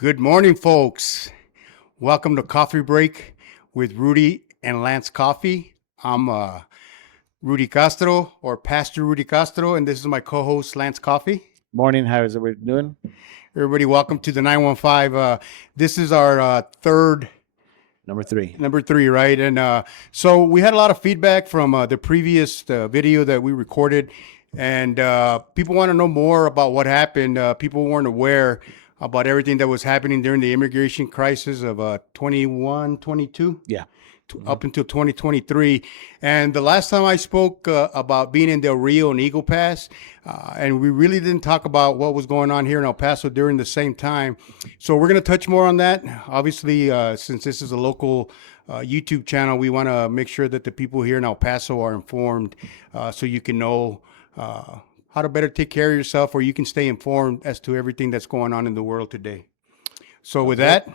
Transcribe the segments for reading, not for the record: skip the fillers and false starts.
Good morning, folks. Welcome to Coffee Break with Rudy and Lance Coffey. I'm Rudy Castro, or Pastor Rudy Castro, and this is my co-host Lance Coffey. Morning, how is everybody doing? Everybody, welcome to the 915. This is our third. Number three, right? And so we had a lot of feedback from the previous video that we recorded, and people want to know more about what happened. People weren't aware about everything that was happening during the immigration crisis of 21, 22. Yeah. Up until 2023. And the last time I spoke about being in Del Rio and Eagle Pass, and we really didn't talk about what was going on here in El Paso during the same time. So we're going to touch more on that. Obviously, since this is a local YouTube channel, we want to make sure that the people here in El Paso are informed so you can know how to better take care of yourself, or you can stay informed as to everything that's going on in the world today. So with that,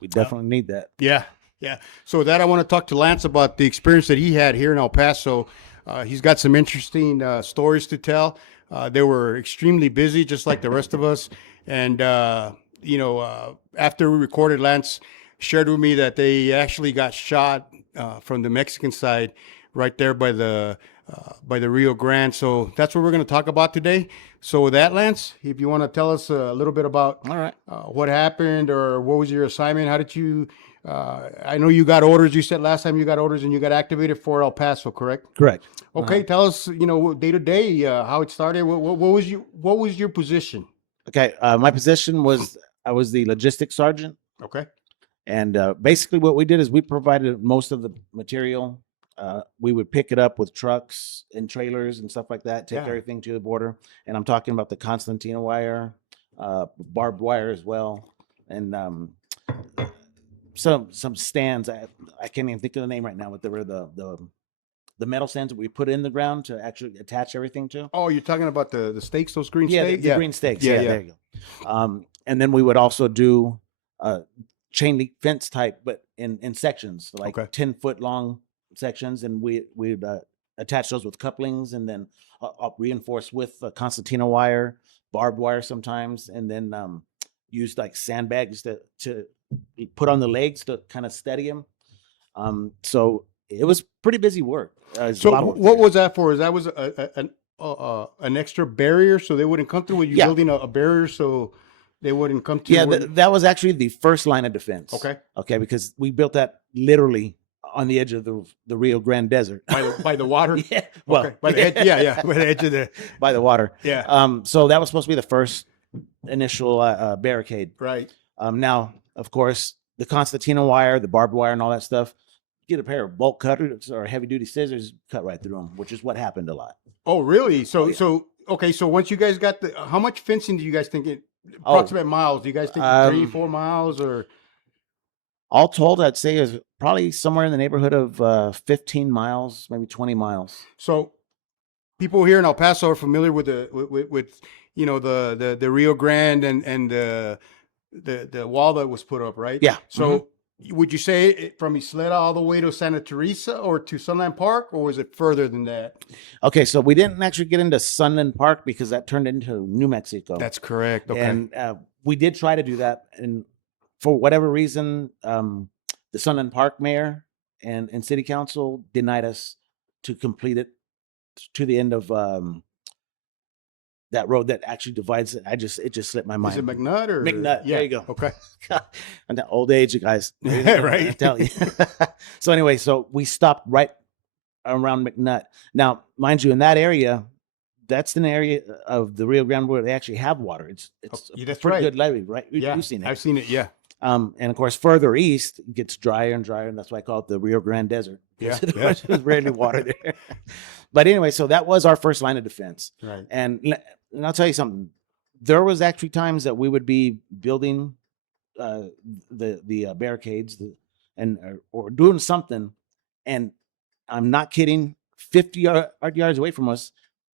we definitely need that. Yeah. So with that, I want to talk to Lance about the experience that he had here in El Paso. He's got some interesting stories to tell. They were extremely busy, just like the rest of us. And, after we recorded, Lance shared with me that they actually got shot from the Mexican side right there by the Rio Grande. So that's what we're going to talk about today. So with that, Lance, if you want to tell us a little bit about what happened, or what was your assignment? How did you... I know you got orders. You said last time you got orders and you got activated for El Paso, correct? Correct. Okay, tell us, day to day, how it started. What was your position? Okay, my position was I was the logistics sergeant. Okay. And basically what we did is we provided most of the material. We would pick it up with trucks and trailers and stuff like that, take everything to the border. And I'm talking about the concertina wire, barbed wire as well, and some stands. I can't even think of the name right now, but there were the metal stands that we put in the ground to actually attach everything to. Oh, you're talking about the stakes, those green stakes? The green stakes. Yeah, there you go. And then we would also do chain link fence type, but in sections, like 10-foot long sections, and we'd attach those with couplings, and then reinforce with concertina wire, barbed wire sometimes, and then use like sandbags to put on the legs to kind of steady them. So it was pretty busy work. So what was that for? That was an extra barrier, so they wouldn't come through? Were you building a barrier so they wouldn't come to? Yeah, that was actually the first line of defense. Okay, because we built that literally on the edge of the Rio Grande Desert. By the water? Yeah. Well, okay. By the edge, by the edge of by the water. Yeah. So that was supposed to be the first initial barricade. Right. Now, of course, the concertina wire, the barbed wire, and all that stuff. Get a pair of bolt cutters or heavy duty scissors, cut right through them, which is what happened a lot. Oh, really? So once you guys got how much fencing do you guys think approximate miles? Do you guys think 3-4 miles, or? All told, I'd say is probably somewhere in the neighborhood of 15 miles, maybe 20 miles. So people here in El Paso are familiar with the Rio Grande and the wall that was put up, right? Yeah. So would you say from Isleta all the way to Santa Teresa or to Sunland Park, or was it further than that? Okay, so we didn't actually get into Sunland Park because that turned into New Mexico. That's correct. Okay. And we did try to do that, and for whatever reason, the Sunland Park mayor and city council denied us to complete it to the end of that road that actually divides it. It just slipped my mind. Is it McNutt or McNutt? Yeah. There you go. Okay. And that old age, you guys. Right. I tell you. So anyway, so we stopped right around McNutt. Now, mind you, in that area, that's an area of the Rio Grande where they actually have water. It's a pretty good levee, right? You've seen it. I've seen it. Yeah. And of course, further east, it gets drier and drier, and that's why I call it the Rio Grande Desert. Yeah. There's rarely water there. But anyway, so that was our first line of defense. Right. And I'll tell you something. There was actually times that we would be building the barricades or doing something, and I'm not kidding, 50 yards away from us,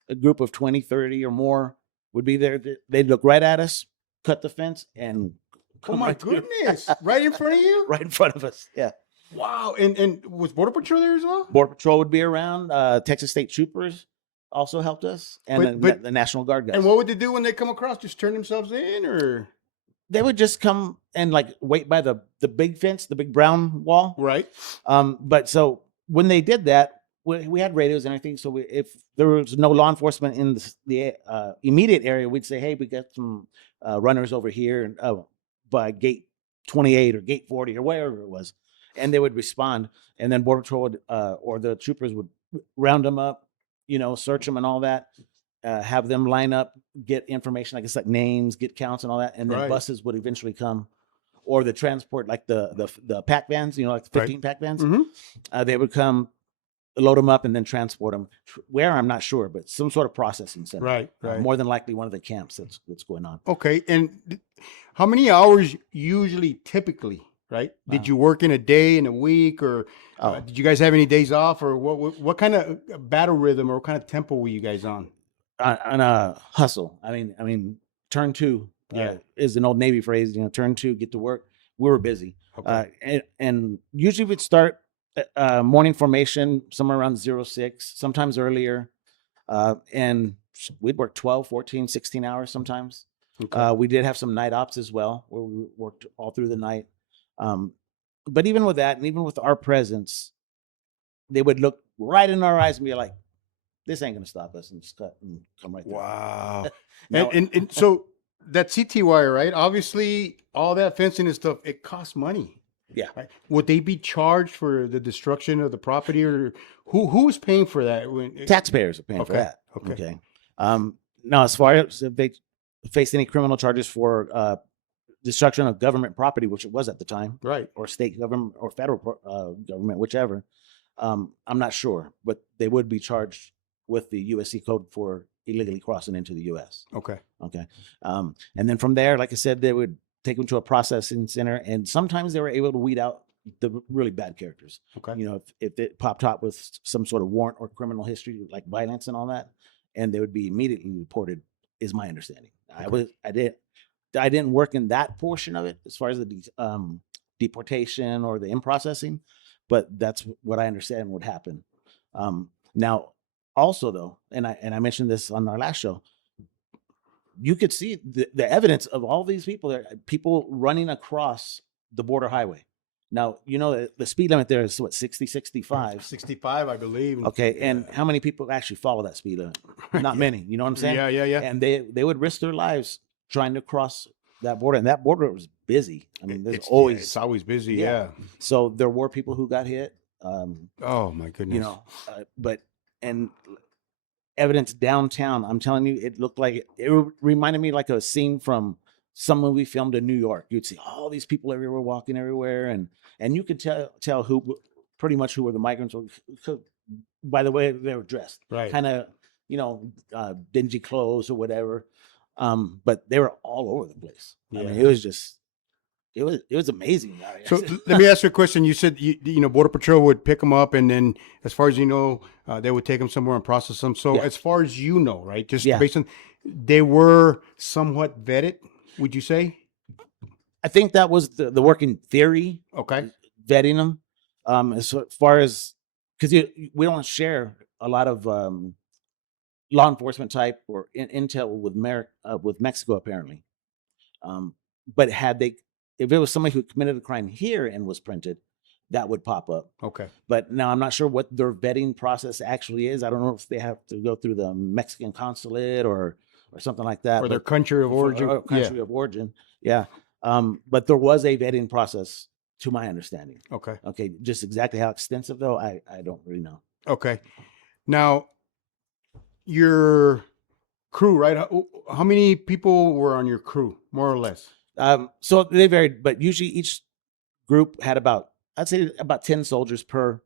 a group of 20, 30 or more would be there. They'd look right at us, cut the fence, and oh my goodness! Right in front of you? Right in front of us. Yeah. Wow. And was Border Patrol there as well? Border Patrol would be around. Texas State Troopers also helped us, and the National Guard guys. And what would they do when they come across? Just turn themselves in, or? They would just come and like wait by the big fence, the big brown wall. Right. But so when they did that, we had radios and everything. So if there was no law enforcement in the immediate area, we'd say, hey, we got some runners over here and by gate 28 or gate 40 or wherever it was. And they would respond. And then Border Patrol would, or the troopers would round them up, search them and all that. Have them line up, get information, I guess like names, get counts and all that. And then Right. buses would eventually come, or the transport, like the pack vans, like the 15 pack vans. Mm-hmm. They would come, load them up, and then transport them. Where, I'm not sure, but some sort of processing center. Right. More than likely one of the camps that's going on. Okay. And how many hours usually, typically, right? Did you work in a day, in a week, or did you guys have any days off, or what kind of battle rhythm or what kind of tempo were you guys on? On a hustle. I mean, turn two is an old Navy phrase. Turn two, get to work. We were busy, and usually we'd start morning formation somewhere around 06, sometimes earlier, and we'd work 12, 14, 16 hours sometimes. We did have some night ops as well, where we worked all through the night. But even with that, and even with our presence, they would look right in our eyes and be like, this ain't gonna stop us, and just cut and come right there. Wow. Now- and so that CT wire, right? Obviously, all that fencing and stuff, it costs money. Yeah. Right? Would they be charged for the destruction of the property, or who's paying for that? Taxpayers are paying for that. Okay. Now, as far as if they face any criminal charges for destruction of government property, which it was at the time, Right. or state government or federal government, whichever, I'm not sure, but they would be charged with the USC code for illegally crossing into the U.S. Okay. And then from there, like I said, they would take them to a processing center, and sometimes they were able to weed out the really bad characters. Okay. If it popped up with some sort of warrant or criminal history, like violence and all that, and they would be immediately reported, is my understanding. Okay. I didn't work in that portion of it as far as the deportation or the in-processing, but that's what I understand would happen. Now, also though, and I mentioned this on our last show, you could see the evidence of all these people running across the border highway. Now, the speed limit there is what, 60, 65? 65, I believe. Okay, and how many people actually follow that speed limit? Not many, you know what I'm saying? Yeah. And they would risk their lives trying to cross that border, and that border was busy. I mean, it's always busy, yeah. So there were people who got hit. Oh my goodness. And evidence downtown, I'm telling you, it looked like it reminded me like a scene from some movie filmed in New York. You'd see all these people everywhere, walking everywhere, and you could tell who were the migrants by the way they were dressed. Right. Kind of, dingy clothes or whatever. But they were all over the place. Yeah. I mean, it was just, it was amazing. So let me ask you a question. You said, Border Patrol would pick them up, and then as far as they would take them somewhere and process them. So as far as right, just based on, they were somewhat vetted, would you say? I think that was the working theory. Okay. Vetting them. As far as, because we don't share a lot of law enforcement type or intel with Mexico, apparently. But if it was somebody who committed a crime here and was printed, that would pop up. Okay. But now I'm not sure what their vetting process actually is. I don't know if they have to go through the Mexican consulate or something like that. Or their country of origin. Of origin. Yeah. But there was a vetting process, to my understanding. Okay. Okay. Just exactly how extensive, though, I don't really know. Okay. Now, your crew, right? How many people were on your crew, more or less? So they varied, but usually each group had I'd say about 10 soldiers per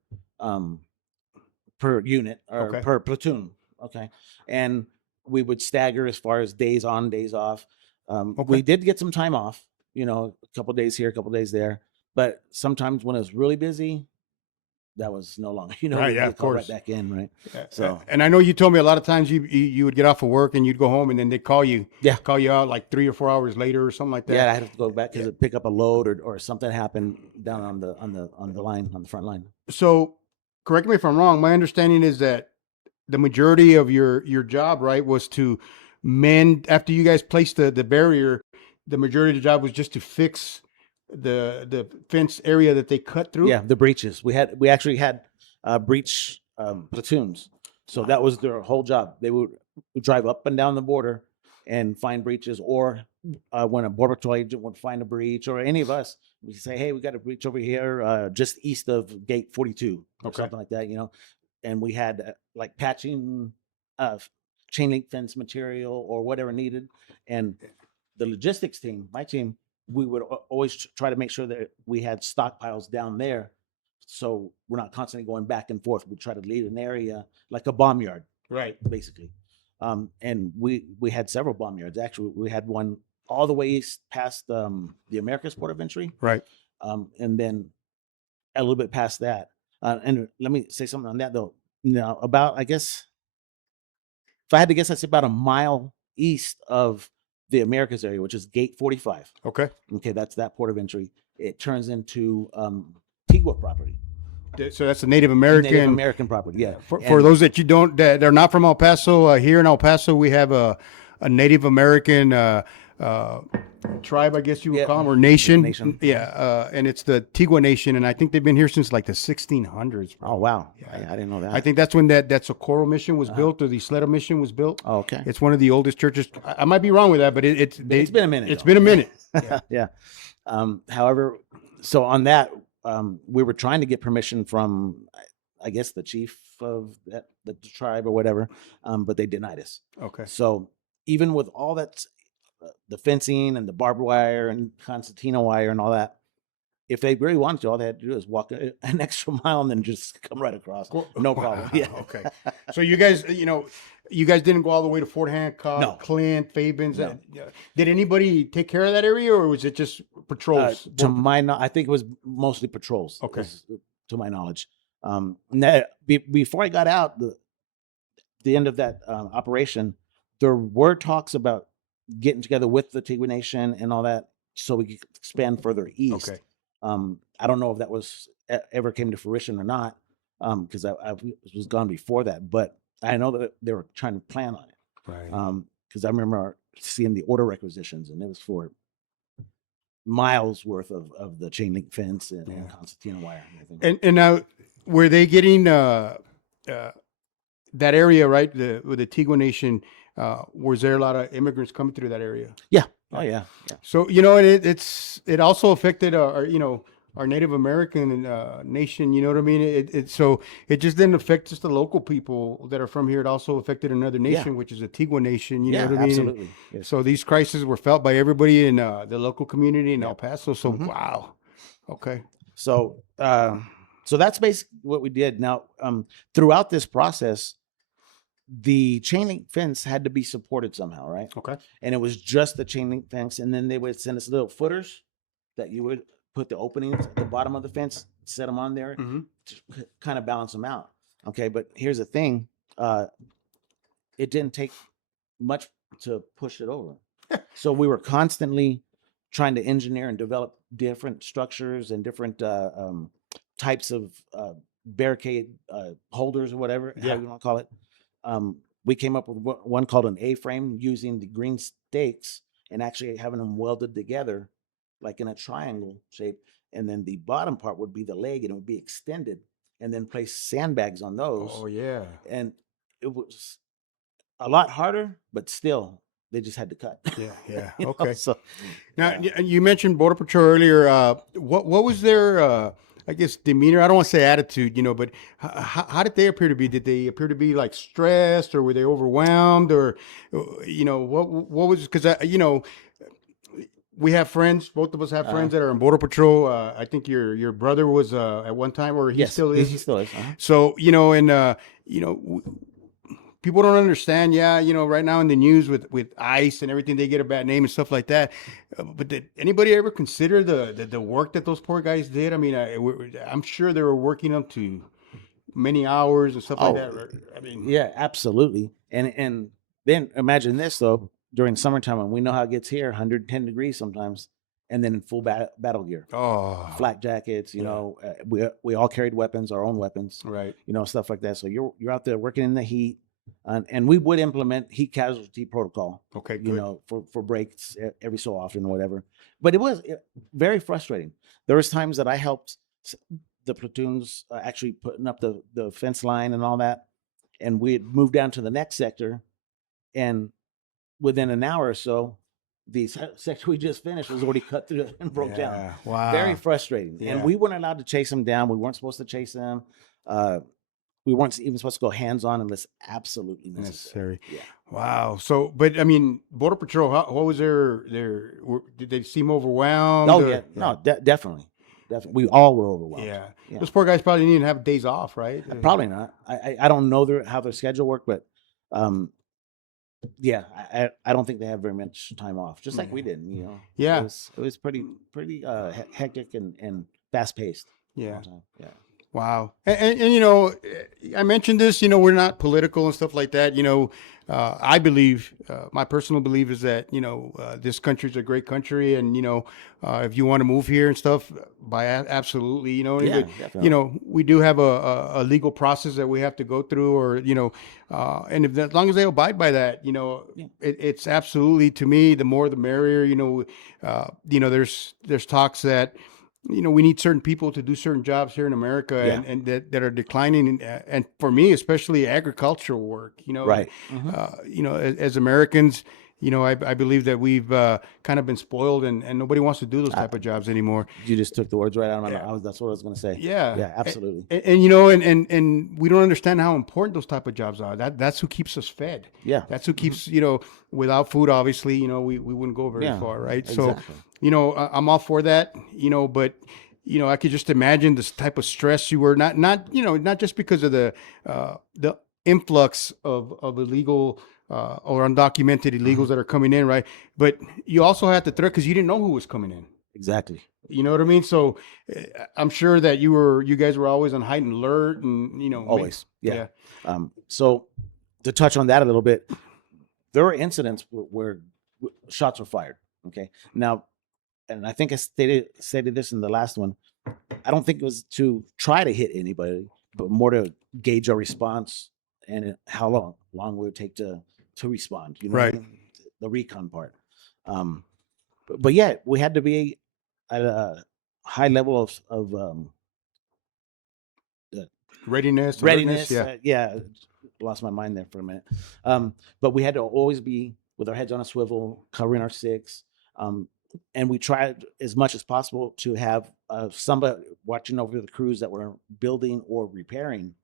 unit or per platoon. Okay. And we would stagger as far as days on, days off. We did get some time off, a couple days here, a couple days there, but sometimes when it was really busy, that was no longer, right, yeah, of course. Right back in, right? So, and I know you told me a lot of times you would get off of work and you'd go home, and then they'd call you out like 3 or 4 hours later or something like that. Yeah, I had to go back because pick up a load or something happened down on the line, on the front line. So, correct me if I'm wrong. My understanding is that the majority of your job, right, was to mend after you guys placed the barrier. the majority of the job was just to fix the fence area that they cut through. Yeah, the breaches. We actually had breach platoons, so that was their whole job. They would drive up and down the border and find breaches, or when a border patrol agent would find a breach, or any of us, we say, "Hey, we got a breach over here, just east of Gate 42," or something like that, And we had like patching, chain link fence material or whatever needed, and the logistics team, my team, we would always try to make sure that we had stockpiles down there, so we're not constantly going back and forth. We try to leave an area like a bomb yard, Right. basically. And we had several bomb yards. Actually, we had one all the way east past the America's port of entry, Right. and then a little bit past that. And let me say something on that though. Now, about, I guess, if I had to guess, I'd say about a mile east of the Americas area, which is Gate 45. Okay. Okay, that's that port of entry. It turns into Tigua property. So that's a Native American. Native American property, yeah. For those that that are not from El Paso, here in El Paso, we have a Native American tribe, I guess you would call them, or nation. Yeah, and it's the Tigua Nation, and I think they've been here since like the 1600s. Oh wow, yeah. I didn't know that. I think that's when that Socorro mission was built, or the Isleta mission was built. Oh, okay. It's one of the oldest churches. I might be wrong with that, but it's been a minute. It's been a minute. Yeah. However, so on that, we were trying to get permission from, I guess, the chief of the tribe or whatever, but they denied us. Okay. So even with all that, the fencing and the barbed wire and concertina wire and all that, if they really wanted to, all they had to do is walk an extra mile and then just come right across. No problem. Yeah. Okay. So you guys didn't go all the way to Fort Hancock, No. Clint, Fabens. No. Did anybody take care of that area, or was it just patrols? I think it was mostly patrols. Okay. To my knowledge. Before I got out, the end of that operation, there were talks about getting together with the Tigua Nation and all that, so we could expand further east. Okay. I don't know if that was ever came to fruition or not, because I was gone before that, but I know that they were trying to plan on it. Right. Because I remember seeing the order requisitions, and it was for miles worth of the chain link fence and concertina wire. And now, were they getting that area, right? With the Tigua Nation, was there a lot of immigrants coming through that area? Yeah. Oh yeah. So it also affected our Native American nation. You know what I mean? So it just didn't affect just the local people that are from here. It also affected another nation, which is the Tigua Nation. You know what I mean? Absolutely. Yes. So these crises were felt by everybody in the local community in El Paso. So wow. Okay. So that's basically what we did. Now, throughout this process, the chain link fence had to be supported somehow, right? Okay. And it was just the chain link fence, and then they would send us little footers that you would put the openings at the bottom of the fence, set them on there to kind of balance them out. Okay, but here's the thing: it didn't take much to push it over. So we were constantly trying to engineer and develop different structures and different types of barricade holders or whatever, how you want to call it. We came up with one called an A-frame, using the green stakes and actually having them welded together like in a triangle shape. And then the bottom part would be the leg, and it would be extended, and then place sandbags on those. Oh yeah. And it was a lot harder, but still they just had to cut. Yeah. Okay. So now you mentioned Border Patrol earlier. What was their I guess demeanor? I don't want to say attitude, but how did they appear to be? Did they appear to be like stressed, or were they overwhelmed, or what was? Because we have friends. Both of us have friends that are in Border Patrol. I think your brother was at one time, or he still is. He still is. So people don't understand. Yeah, right now in the news with ICE and everything, they get a bad name and stuff like that. But did anybody ever consider the work that those poor guys did? I mean, I'm sure they were working up to many hours and stuff like that. I mean, yeah, absolutely. And then imagine this though, during summertime, when we know how it gets here, 110 degrees sometimes, and then in full battle gear. Oh, flak jackets. We all carried weapons, our own weapons. Right. Stuff like that. So you're out there working in the heat, And we would implement heat casualty protocol. Okay, You good. know, for breaks every so often or whatever. But it was very frustrating. There was times that I helped the platoons actually putting up the fence line and all that, and we'd move down to the next sector, and within an hour or so, the sector we just finished was already cut through and broke down. Yeah, wow. Very frustrating. Yeah. And we weren't allowed to chase them down. We weren't supposed to chase them. We weren't even supposed to go hands-on unless absolutely necessary. Yeah. Wow. So, but I mean, Border Patrol, what was did they seem overwhelmed? Oh, yeah. No, definitely. Definitely. We all were overwhelmed. Yeah. Yeah. Those poor guys probably didn't even have days off, right? Probably not. I don't know how their schedule worked, but yeah, I don't think they have very much time off, just like we did. You know, Yeah. it was pretty hectic and fast paced. Yeah. Yeah. Wow. And, you know, I mentioned this, you know, we're not political and stuff like that. You know, I believe, my personal belief is that, you know, this country's a great country. And, you know, if you want to move here and stuff, absolutely, you know, Yeah, but, definitely. you know, we do have a legal process that we have to go through, or, you know, and as long as they abide by that, you know, it's absolutely, to me, the more the merrier. You know, there's talks that, you know, we need certain people to do certain jobs here in America, Yeah. and that are declining. And for me, especially agricultural work, you know, Right. You know, as Americans, you know, I believe that we've kind of been spoiled, and nobody wants to do those type of jobs anymore. You just took the words right out of my mouth. That's what I was going to say. Yeah. Yeah, absolutely. And you know, and we don't understand how important those type of jobs are. That's who keeps us fed. Yeah. That's who keeps, you know, without food, obviously, you know, we wouldn't go very Yeah, far, right? exactly. So, you know, I'm all for that, you know, but, you know, I could just imagine this type of stress you were not, you know, not just because of the influx of illegal or undocumented illegals that are coming in, right? But you also had to threat because you didn't know who was coming in. Exactly. You know what I mean? So I'm sure that you guys were always on heightened alert, and, you know, Always. Yeah. So to touch on that a little bit, there were incidents where shots were fired. Okay. Now, and I think I stated this in the last one. I don't think it was to try to hit anybody, but more to gauge our response and how long it would take to respond. You know, Right. The recon part. But yeah, we had to be at a high level of readiness, readiness. alertness, yeah. Lost my mind there for a minute. But we had to always be with our heads on a swivel, covering our six. And we tried as much as possible to have somebody watching over the crews that were building or repairing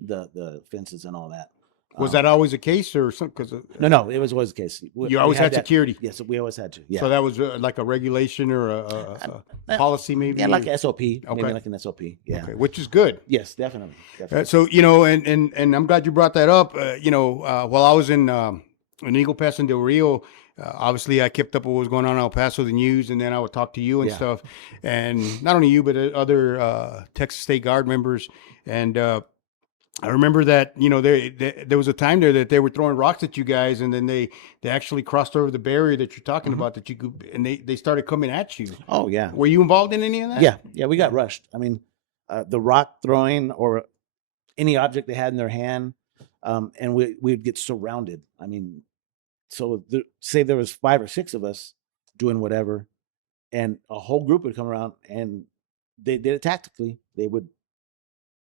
the fences and all that. Was that always the case, or something? Because No, it was always the case. you always had security. Yes, we always had to. Yeah. So that was like a regulation or a policy, maybe. Yeah, like SOP. Maybe Okay. like an SOP. Yeah. Okay, which is good. Yes, definitely. So, you know, and I'm glad you brought that up. You know, while I was in Eagle Pass and Del Rio, obviously I kept up with what was going on in El Paso, the news, and then I would talk to you and stuff. And not only you, but other Texas State Guard members. And I remember that, you know, there was a time there that they were throwing rocks at you guys, and then they actually crossed over the barrier that you're talking about, that you could, and they started coming at you. Oh, yeah. Were you involved in any of that? Yeah, we got rushed. I mean, the rock throwing or any object they had in their hand, and we'd get surrounded. I mean, so say there was 5 or 6 of us doing whatever, and a whole group would come around, and they did it tactically. They would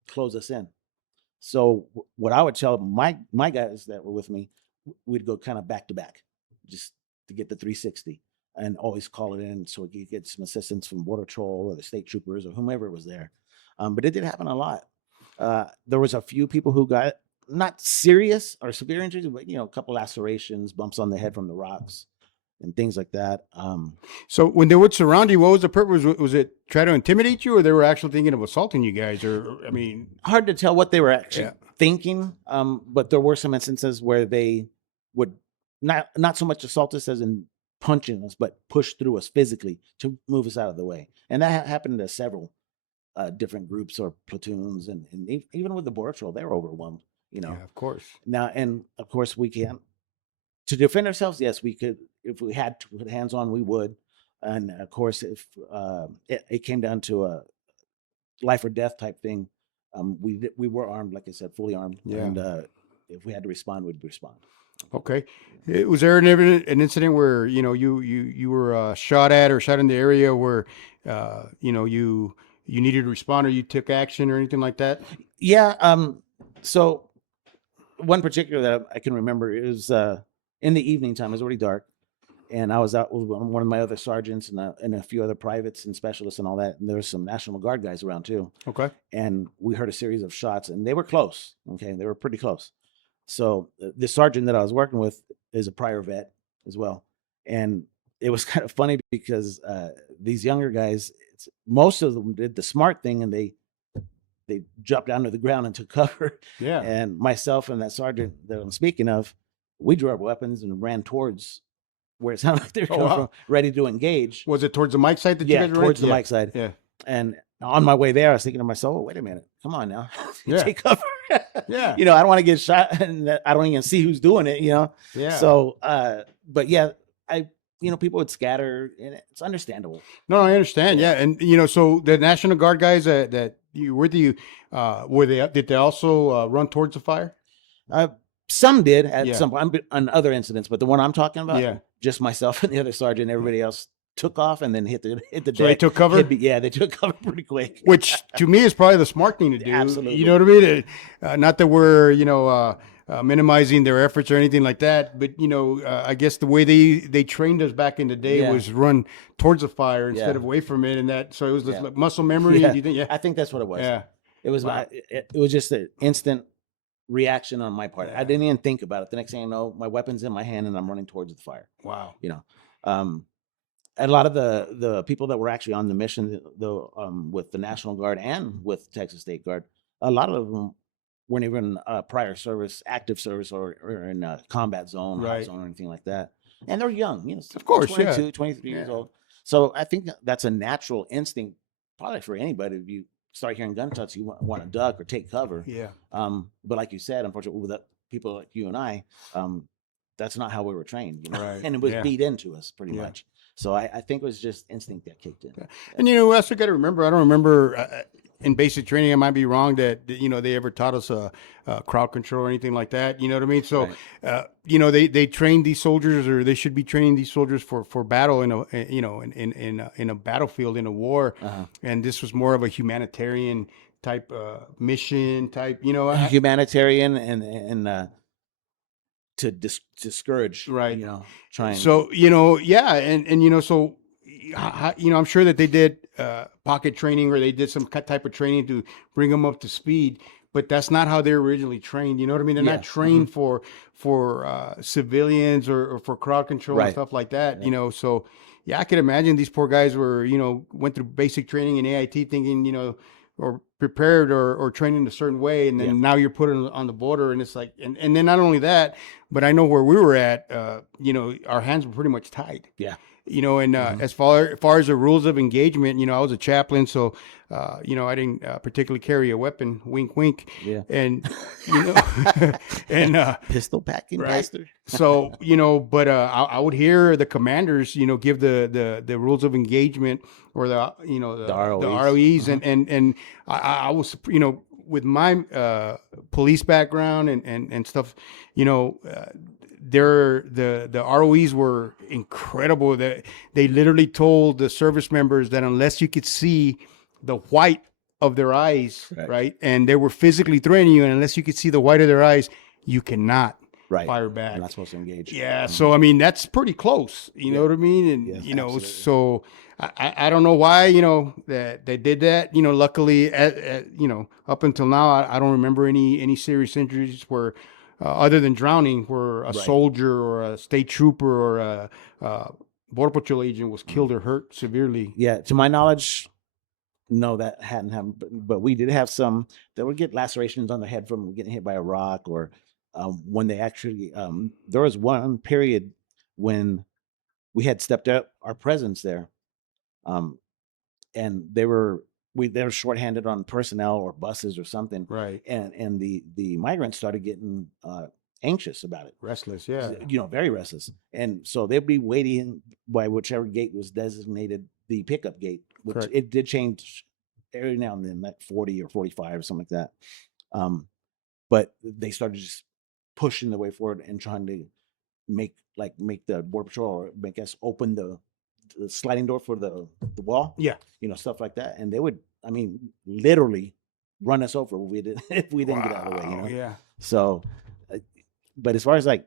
close us in. So what I would tell my guys that were with me, we'd go kind of back to back, just to get the 360, and always call it in so we could get some assistance from Border Patrol or the state troopers or whomever was there. But it did happen a lot. There was a few people who got not serious or severe injuries, but, you know, a couple lacerations, bumps on the head from the rocks, and things like that. So when they would surround you, what was the purpose? Was it try to intimidate you, or they were actually thinking of assaulting you guys? Or, I mean, hard to tell what they were actually thinking. But there were some instances where they would not so much assault us as in punching us, but push through us physically to move us out of the way. And that happened to several different groups or platoons, and even with the Border Patrol, they were overwhelmed. You know, yeah, of course. Now, and of course, we can't. To defend ourselves, yes, we could. If we had to put hands on, we would. And of course, if it came down to a life or death type thing, we were armed, like I said, fully armed. Yeah. And if we had to respond, we'd respond. Okay. Was there an incident where you were shot at or shot in the area where you needed to respond or you took action or anything like that? Yeah. So one particular that I can remember is in the evening time. It was already dark, and I was out with one of my other sergeants and a few other privates and specialists and all that. And there was some National Guard guys around too. Okay. And we heard a series of shots, and they were close. Okay, they were pretty close. So the sergeant that I was working with is a prior vet as well, and it was kind of funny because these younger guys, most of them did the smart thing, and they jumped down to the ground and took cover. Yeah. And myself and that sergeant that I'm speaking of, we drew our weapons and ran towards where it sounded like they were coming from, ready to engage. Was it towards the mic side that you guys were towards the mic side. Yeah. And on my way there, I was thinking to myself, oh, wait a minute, come on now, take cover. Yeah. I don't want to get shot, and I don't even see who's doing it. Yeah. So, but yeah, people would scatter, and it's understandable. No, I understand. Yeah, and so the National Guard guys that you were did they also run towards the fire? Some did at some point on other incidents, but the one I'm talking about, just myself and the other sergeant, everybody else took off and then hit the deck. So they took cover? They took cover pretty quick. Which to me is probably the smart thing to do. Absolutely. You know what I mean? Not that we're, minimizing their efforts or anything like that, but I guess the way they trained us back in the day was run towards the fire instead of away from it, and that so it was just like muscle memory. Yeah. Do you think? Yeah, I think that's what it was. Yeah, it was. Wow. It was just an instant reaction on my part. Yeah. I didn't even think about it. The next thing I know, my weapon's in my hand and I'm running towards the fire. Wow. A lot of the people that were actually on the mission, with the National Guard and with Texas State Guard, a lot of them weren't even prior service, active service, or in a combat zone, hot zone, or anything like that. And they're young, of course, 22, 23 years old. So I think that's a natural instinct, probably for anybody. If you start hearing gunshots, you want to duck or take cover. Yeah. But like you said, unfortunately, with people like you and I, that's not how we were trained, and it was beat into us pretty much. So I think it was just instinct that kicked in. And we also got to remember, I don't remember in basic training, I might be wrong that they ever taught us crowd control or anything like that. You know what I mean? So they train these soldiers, or they should be training these soldiers for battle in a battlefield, in a war. And this was more of a humanitarian type mission type. Humanitarian and to discourage, trying. So so I'm sure that they did pocket training, or they did some type of training to bring them up to speed, but that's not how they're originally trained. You know what I mean? They're not trained for civilians or for crowd control and stuff like that. So I could imagine these poor guys were went through basic training in AIT thinking or prepared or trained in a certain way, and then now you're put on the border, and it's like, and then not only that, but I know where we were at, our hands were pretty much tied. Yeah. And as far as the rules of engagement, I was a chaplain, so I didn't particularly carry a weapon. Wink, wink. Yeah. And and pistol packing, pastor. So but I would hear the commanders, give the rules of engagement, or the ROEs, and I was with my police background and stuff, the ROEs were incredible. That they literally told the service members that unless you could see the white of their eyes, right, and they were physically threatening you, and unless you could see the white of their eyes, you cannot fire back. You're not supposed to engage. Yeah, so I mean that's pretty close. You know what I mean? And absolutely. So I don't know why that they did that. Luckily, up until now, I don't remember any serious injuries where. Other than drowning, where a soldier or a state trooper or a border patrol agent was killed or hurt severely. Yeah, to my knowledge, no, that hadn't happened. But we did have some that would get lacerations on the head from getting hit by a rock, or when they actually. There was one period when we had stepped up our presence there, and they were shorthanded on personnel or buses or something. Right. And the migrants started getting anxious about it. Restless, yeah. Very restless. And so they'd be waiting by whichever gate was designated the pickup gate, which it did change every now and then, like 40 or 45 or something like that. But they started just pushing the way forward and trying to make the Border Patrol or make us open the sliding door for the wall. Yeah. Stuff like that. And they would, I mean, literally run us over if we didn't get out of the way. Yeah. So, but as far as like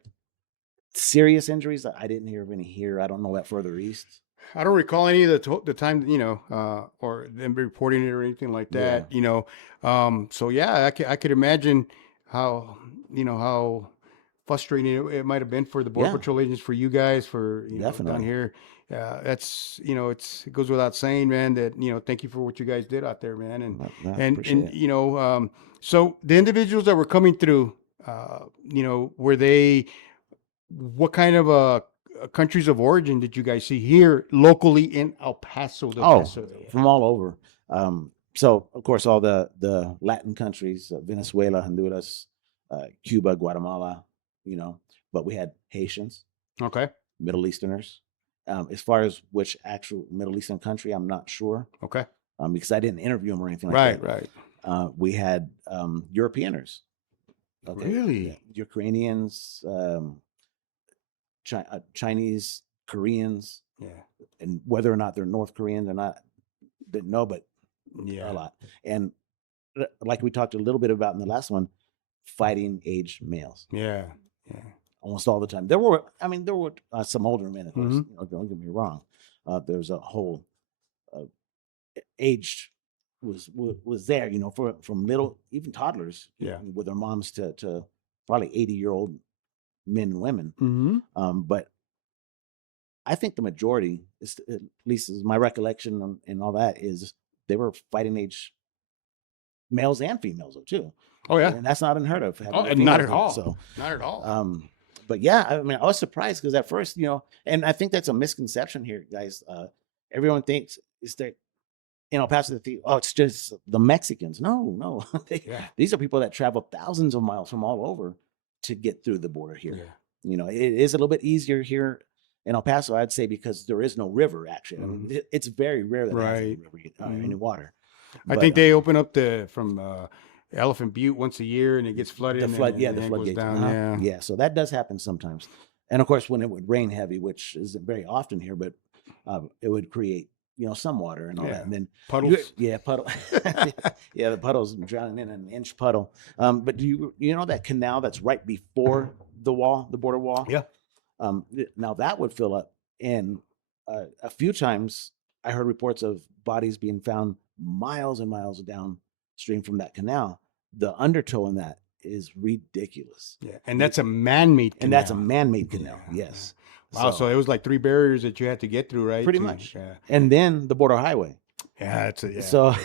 serious injuries, I didn't hear of any here. I don't know that further east. I don't recall any of the time, or them reporting it or anything like that, So yeah, I could imagine how, how frustrating it might have been for the Border Patrol agents, for you guys, for, down here. That's, it goes without saying, man, that, thank you for what you guys did out there, man. And so the individuals that were coming through, were they, what kind of countries of origin did you guys see here locally in El Paso? From all over. So of course, all the Latin countries, Venezuela, Honduras, Cuba, Guatemala, but we had Haitians, okay, Middle Easterners. As far as which actual Middle Eastern country, I'm not sure. Okay. Because I didn't interview them or anything like that. Right. We had Europeaners. Okay. Really? Yeah. Ukrainians, Chinese, Koreans. Yeah. And whether or not they're North Koreans or not, didn't know, but yeah, a lot. And like we talked a little bit about in the last one, fighting age males. Yeah. Almost all the time. There were some older men, of course. Don't get me wrong. There's a whole age was there, from little, even toddlers, with their moms to probably 80-year-old men and women. But I think the majority, at least is my recollection and all that, is they were fighting age males and females too. Oh yeah, and that's not unheard of. Not at all. So not at all. But yeah, I mean, I was surprised because at first, and I think that's a misconception here, guys. Everyone thinks is that in El Paso, it's just the Mexicans. No, these are people that travel thousands of miles from all over to get through the border here. Yeah. It is a little bit easier here in El Paso, I'd say, because there is no river. Actually, I mean, it's very rare that there's any river, any water. I think they open up from Elephant Butte once a year, and it gets flooded. The floodgates down. Yeah, so that does happen sometimes. And of course, when it would rain heavy, which isn't very often here, but it would create some water and all that, and then puddles. Puddle. Yeah, the puddles drowning in an inch puddle. But do you know that canal that's right before the wall, the border wall? Yeah. Now that would fill up, and a few times I heard reports of bodies being found miles and miles downstream from that canal. The undertow in that is ridiculous. Yeah, and that's a man-made canal. And that's a man-made canal. Yes. Wow. So it was like 3 barriers that you had to get through, right? Pretty much. Yeah. And then the border highway. Yeah, So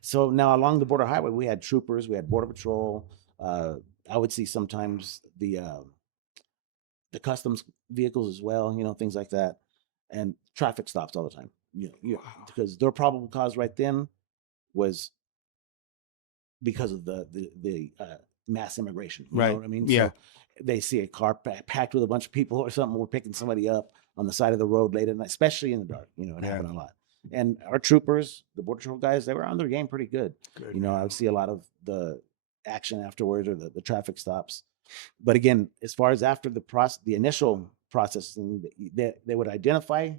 so now along the border highway, we had troopers, we had border patrol. I would see sometimes the customs vehicles as well, things like that, and traffic stops all the time. Because their probable cause right then was because of the mass immigration. You know what I mean? Yeah. So they see a car packed with a bunch of people or something. We're picking somebody up on the side of the road late at night, especially in the dark. It happened a lot. And our troopers, the border patrol guys, they were on their game pretty good. I would see a lot of the action afterwards or the traffic stops. But again, as far as after the initial processing, they would identify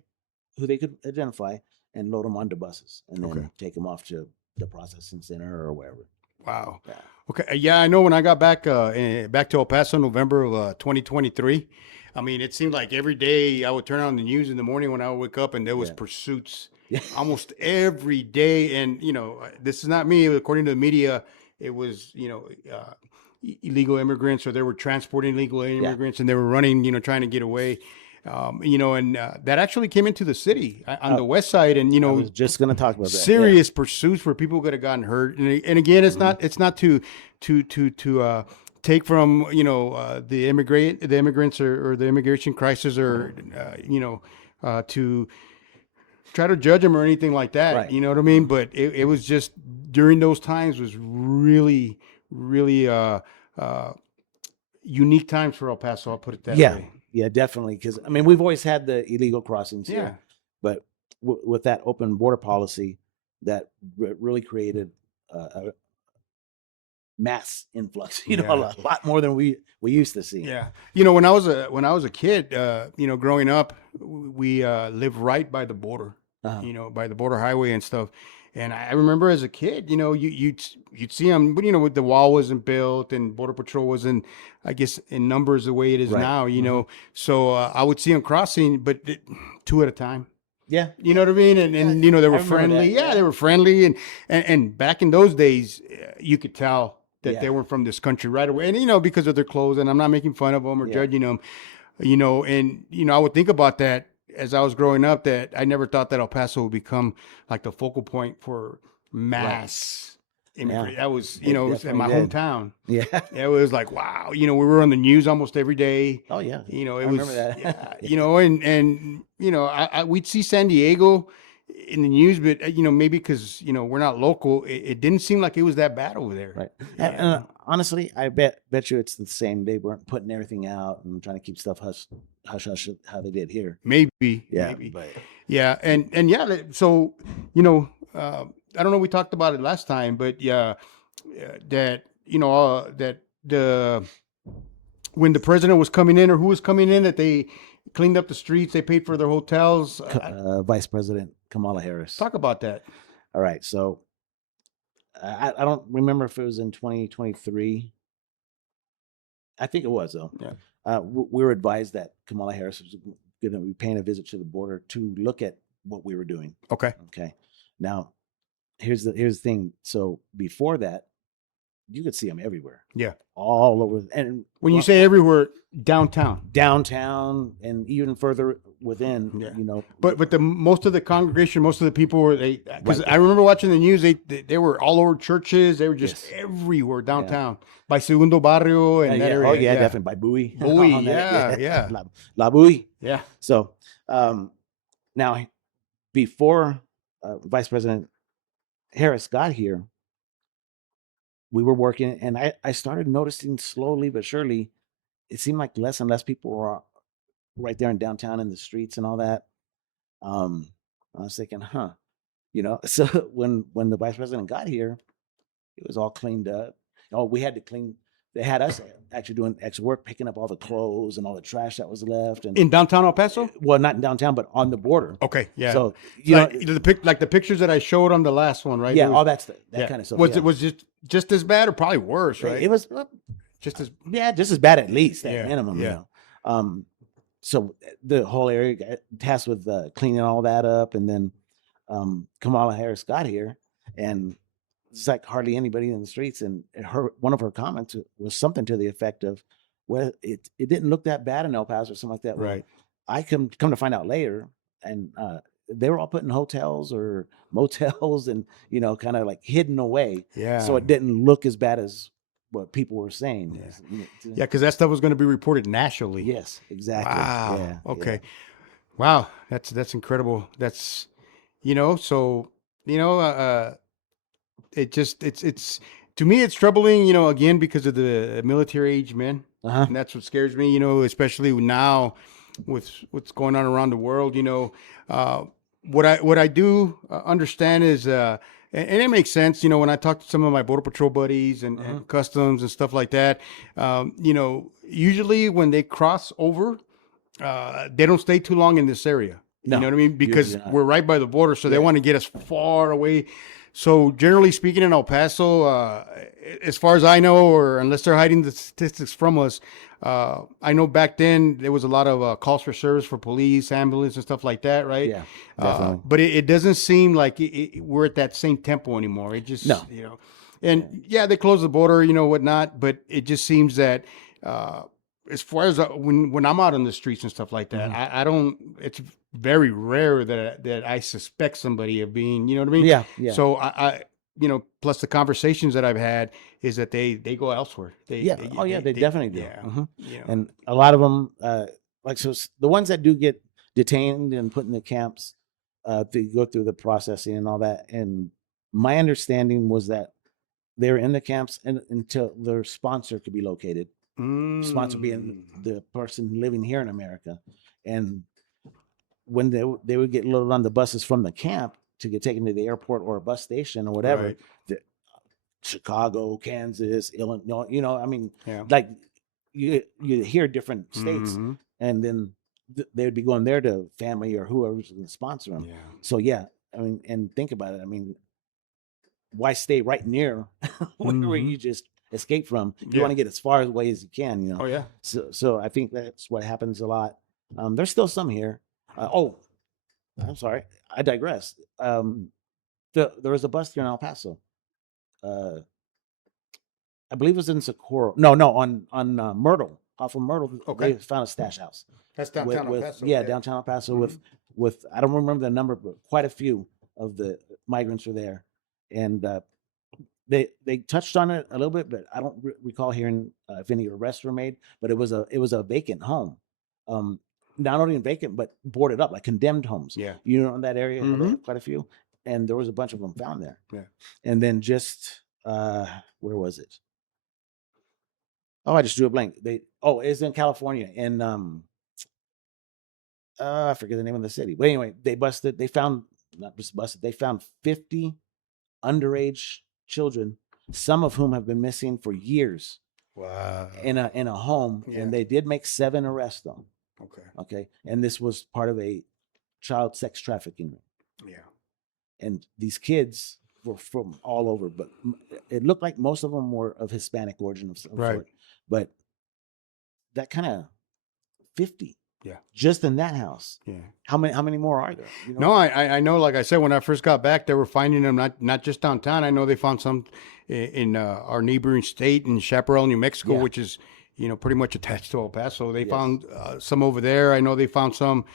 who they could identify and load them onto buses and then take them off to the processing center or wherever. Wow. Yeah. Okay. Yeah, I know when I got back to El Paso in November of 2023, I mean, it seemed like every day I would turn on the news in the morning when I would wake up and there was pursuits almost every day. And, this is not me. According to the media, it was, illegal immigrants, or they were transporting illegal immigrants and they were running, trying to get away. And that actually came into the city on the west side, and I was just going to talk about that. Serious pursuits where people could have gotten hurt, and again, it's not to take from the immigrants or the immigration crisis, or to try to judge them or anything like that. Right. You know what I mean? But it was just during those times was really unique times for El Paso. I'll put it that way. Yeah, definitely. Because I mean, we've always had the illegal crossings here, but with that open border policy, that really created mass influx, a Yeah. lot more than we used to see. Yeah. When I was a kid, growing up, we lived right by the border, Uh-huh. by the border highway and stuff. And I remember as a kid, you'd see them, but with the wall wasn't built and border patrol wasn't, I guess, in numbers the way it is Right. now, So I would see them crossing, but two at a time. Yeah. You know what I mean? And they I were remember friendly. that, Yeah, they were friendly. And back in those days, you could tell that Yeah. they were from this country right away. And, because of their clothes, and I'm not making fun of them or Yeah. judging them, and I would think about that as I was growing up, that I never thought that El Paso would become like the focal point for mass immigrant. That was, it was in my definitely did. hometown. Yeah. It was like, wow, we were on the news almost every day. Oh yeah. It I was, remember that. and we'd see San Diego in the news, but maybe because we're not local, it didn't seem like it was that bad over there. Right. Yeah. And honestly, I bet you it's the same. They weren't putting everything out and trying to keep stuff hush how they did here. Maybe. Yeah. Maybe. But Yeah. And yeah, so I don't know. We talked about it last time, but yeah, that that the when the president was coming in, or who was coming in, that they cleaned up the streets, they paid for their hotels. Vice President Kamala Harris. Talk about that. All right. So I don't remember if it was in 2023. I think it was, though. Yeah. We were advised that Kamala Harris was going to be paying a visit to the border to look at what we were doing. Okay. Now, here's the thing. So before that, you could see them everywhere. Yeah. All over. And when you say everywhere, downtown, and even further within, Yeah. But most of the congregation, most of the people were because I remember watching the news. They were all over churches. They were just everywhere downtown by Segundo Barrio and that area. Oh yeah, definitely by Bowie. Bowie, yeah. La Bowie. Yeah. So now, before Vice President Harris got here, we were working, and I started noticing slowly but surely, it seemed like less and less people were right there in downtown in the streets and all that. I was thinking, so when the vice president got here, it was all cleaned up. We had to clean. They had us actually doing extra work, picking up all the clothes and all the trash that was left. And in downtown El Paso? Well, not in downtown, but on the border. Okay, yeah. So the pictures that I showed on the last one, right? Yeah, all that stuff, kind of stuff. Was it was just as bad or probably worse, right? It was just as bad at least at minimum. Yeah. So the whole area got tasked with cleaning all that up, and then Kamala Harris got here, and it's like hardly anybody in the streets. And one of her comments was something to the effect of, "Well, it didn't look that bad in El Paso," or something like that. Right. Well, I come to find out later, and they were all put in hotels or motels, and kind of like hidden away. Yeah. So it didn't look as bad as what people were saying. Yeah, because that stuff was going to be reported nationally. Yes, exactly. Wow. Yeah, Okay. yeah. Wow. That's incredible. That's so it's to me it's troubling, again because of the military age men. Uh-huh. And that's what scares me, especially now with what's going on around the world. What I do understand is and it makes sense, when I talk to some of my border patrol buddies and customs and stuff like that, usually when they cross over, they don't stay too long in this area. No, you know what I mean? Because usually not. we're right by the border, so they want to get us far away. So generally speaking, in El Paso, as far as I know, or unless they're hiding the statistics from us, I know back then there was a lot of calls for service for police, ambulance, and stuff like that, right? Yeah, definitely. But it doesn't seem like we're at that same tempo anymore. It just, No. And they close the border, whatnot, but it just seems that as far as when I'm out on the streets and stuff like that, I don't. It's very rare that I suspect somebody of being, you know what I mean? Yeah, yeah. So I plus the conversations that I've had is that they go elsewhere. They definitely do. Yeah. And a lot of them, the ones that do get detained and put in the camps, they go through the processing and all that. And my understanding was that they were in the camps until their sponsor could be located. Sponsor being the person living here in America. And when they would get loaded on the buses from the camp to get taken to the airport or a bus station or whatever, Right. Chicago, Kansas, Illinois. You know, I mean, Yeah. like you hear different states, Mhm. and then they would be going there to family or whoever's going to sponsor them. Yeah. So yeah, I mean, and think about it. I mean, why stay right near where Mhm. you just escaped from? You Yeah. want to get as far away as you can, you know. Oh yeah. So I think that's what happens a lot. There's still some here. Oh, I'm sorry, I digress. There was a bust here in El Paso. Uh, I believe it was in Socorro. No, on Myrtle, off of Myrtle. Okay. They found a stash house That's downtown El with Paso. yeah, downtown El Paso with I don't remember the number, but quite a few of the migrants were there, and they touched on it a little bit, but I don't recall hearing if any arrests were made. But it was a vacant home, not only vacant but boarded up, like condemned homes. Yeah. You know, in that area, how they Mhm. have quite a few, and there was a bunch of them found there. Yeah. And then just where was it? Oh, I just drew a blank. It's in California, and I forget the name of the city. But anyway, they found, not just busted, they found 50 underage children, some of whom have been missing for years Wow. in a home, Yeah. and they did make 7 arrests though. Okay. And this was part of a child sex trafficking ring. Yeah. And these kids were from all over, but it looked like most of them were of Hispanic origin of some Right. sort. But that kind of 50. Yeah. Just in that house. Yeah. How many more are there? You know? No, I know. Like I said, when I first got back, they were finding them not just downtown. I know they found some in our neighboring state in Chaparral, New Mexico, Yeah. which is pretty much attached to El Paso. They Yes. found some over there. I know they found some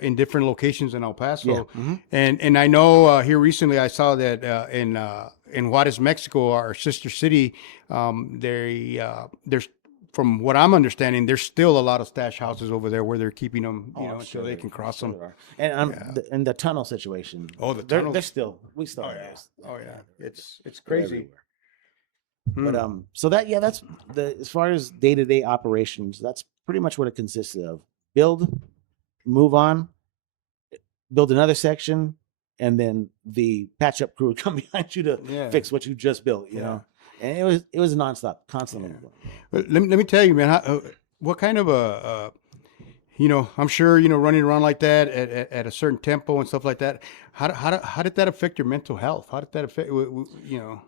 in different locations in El Paso. Yeah. Mhm. And I know here recently I saw that in Juarez, Mexico, our sister city, there's, from what I'm understanding, there's still a lot of stash houses over there where they're keeping them, Oh, I'm until sure they there- can I'm cross sure them. there are. And Yeah. and the tunnel situation. Oh, the they're tunnels. still we still Oh have yeah. those. Oh yeah. It's They're crazy. everywhere. But Hmm. so that's as far as day-to-day operations, that's pretty much what it consisted of. Build, move on, build another section, and then the patch up crew would come behind you to Yeah. fix what you just built, you Yeah. know. And it was nonstop, constantly. Yeah. But let me tell you, man, what kind of I'm sure, running around like that at a certain tempo and stuff like that. How did that affect your mental health? How did that affect, You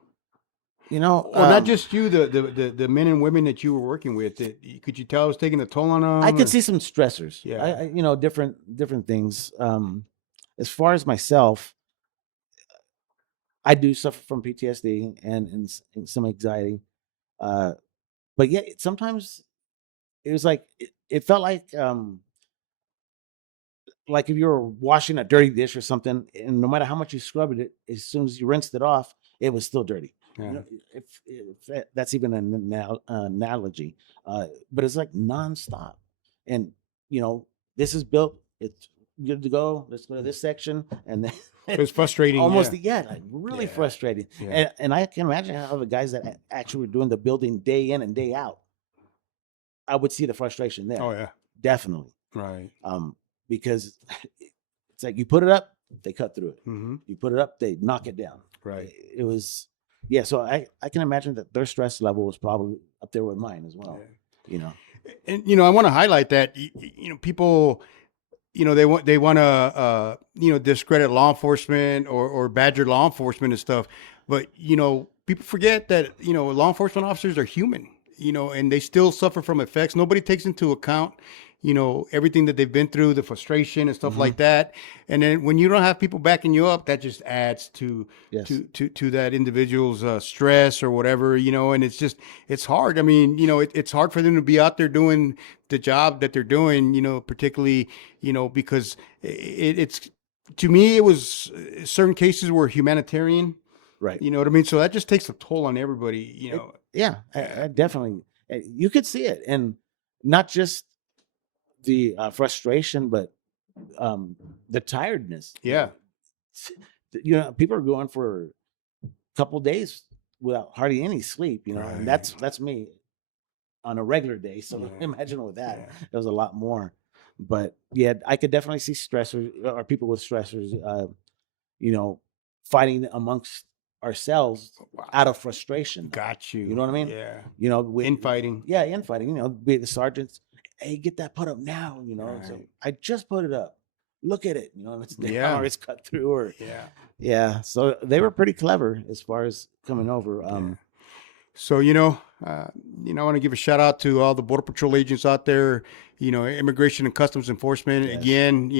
know, or not just you, the men and women that you were working with? Could you tell it was taking a toll on them? I could see some stressors. Yeah. Different things. As far as myself, I do suffer from PTSD and some anxiety. But yeah, sometimes it was it felt like if you were washing a dirty dish or something, and no matter how much you scrubbed it, as soon as you rinsed it off, it was still dirty. Yeah. You know, if that's even an analogy, but it's like nonstop. And this is built. It's good to go. Let's go to this section, and then It's frustrating. almost Yeah. like really Yeah. frustrating. Yeah. And I can imagine how the guys that actually were doing the building day in and day out, I would see the frustration there. Oh yeah. Definitely. Right. Because it's like you put it up, they cut through it. Mm-hmm. You put it up, they knock it down. Right. It was, yeah. So I can imagine that their stress level was probably up there with mine as well. Yeah. And I want to highlight that people, they want to discredit law enforcement or badger law enforcement and stuff, but people forget that law enforcement officers are human, and they still suffer from effects. Nobody takes into account everything that they've been through, the frustration and stuff like that. And then when you don't have people backing you up, that just adds to Yes. to that individual's stress or whatever, and it's hard. I mean, it's hard for them to be out there doing the job that they're doing, particularly, because it's, to me, it was certain cases were humanitarian, Right. you know what I mean? So that just takes a toll on everybody, Yeah, I definitely. You could see it, and not just the frustration, but the tiredness. Yeah. People are going for a couple days without hardly any sleep. And Right. that's me on a regular day. So Yeah. imagine with that, Yeah. it was a lot more. But yeah, I could definitely see stressors or people with stressors. Fighting amongst ourselves out of frustration. Got you. You know what I mean? Yeah. You know, Infighting. Yeah, infighting. You know, be the sergeants. Hey, get that put up now. You know, Right. so I just put it up. Look at it. You know, it's down Yeah. or it's cut through or Yeah. So they were pretty clever as far as coming over. So, I want to give a shout out to all the Border Patrol agents out there, Immigration and Customs Enforcement. Yes. Again,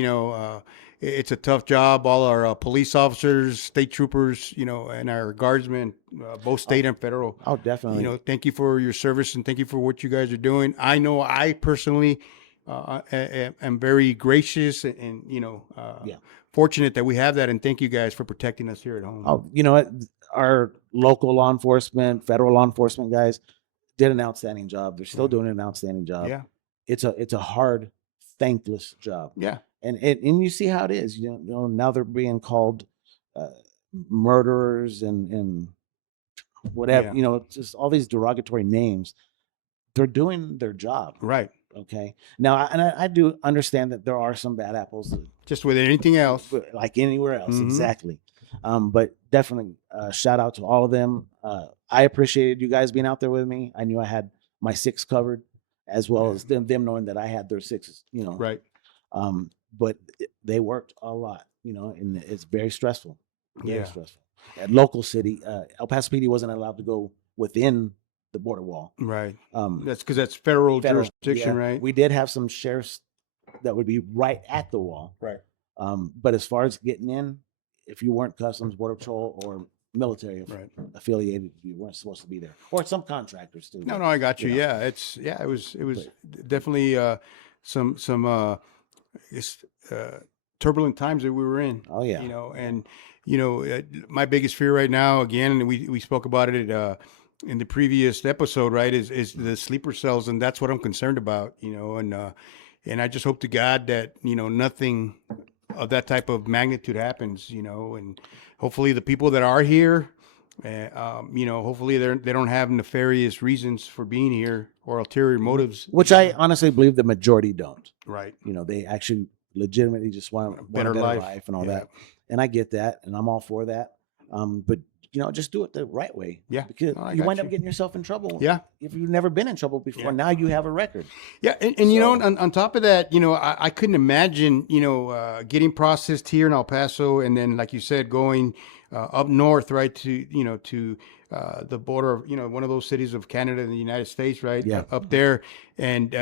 it's a tough job. All our police officers, state troopers, and our guardsmen, both state and federal. Oh, definitely. Thank you for your service and thank you for what you guys are doing. I know I personally am very gracious and fortunate that we have that. And thank you guys for protecting us here at home. Oh, you know what? Our local law enforcement, federal law enforcement guys did an outstanding job. They're still doing an outstanding job. Yeah. It's a hard, thankless job. Yeah. And you see how it is. You know, now they're being called murderers and whatever. Yeah. You know, just all these derogatory names. They're doing their job. Right. Okay. Now, I do understand that there are some bad apples, just with anything else, like anywhere else. Mm-hmm. Exactly. But definitely shout out to all of them. I appreciated you guys being out there with me. I knew I had my 6 covered, as well as them knowing that I had their 6s. You know. Right. But they worked a lot. You know, and it's very stressful. Very Yeah. stressful. At local city, El Paso PD wasn't allowed to go within the border wall. Right. That's because that's federal jurisdiction, yeah. right? We did have some sheriffs that would be right at the wall. Right. But as far as getting in, if you weren't Customs, Border Patrol, or military affiliated, you weren't supposed to be there. Or some contractors too. No, I got you. Yeah, it was definitely some turbulent times that we were in. Oh yeah. And my biggest fear right now, again, and we spoke about it in the previous episode, right, is the sleeper cells, and that's what I'm concerned about. And I just hope to God that nothing of that type of magnitude happens. And hopefully the people that are here, hopefully they don't have nefarious reasons for being here or ulterior motives. Which I honestly believe the majority don't. Right. They actually legitimately just want a better life and all that. And I get that, and I'm all for that. But just do it the right way. Yeah. Because you wind up getting yourself in trouble. Yeah. If you've never been in trouble before, now you have a record. Yeah. And on top of that, I couldn't imagine, getting processed here in El Paso and then, like you said, going up north, right, to the border of, one of those cities of Canada and the United States, right? Yeah. Up there and,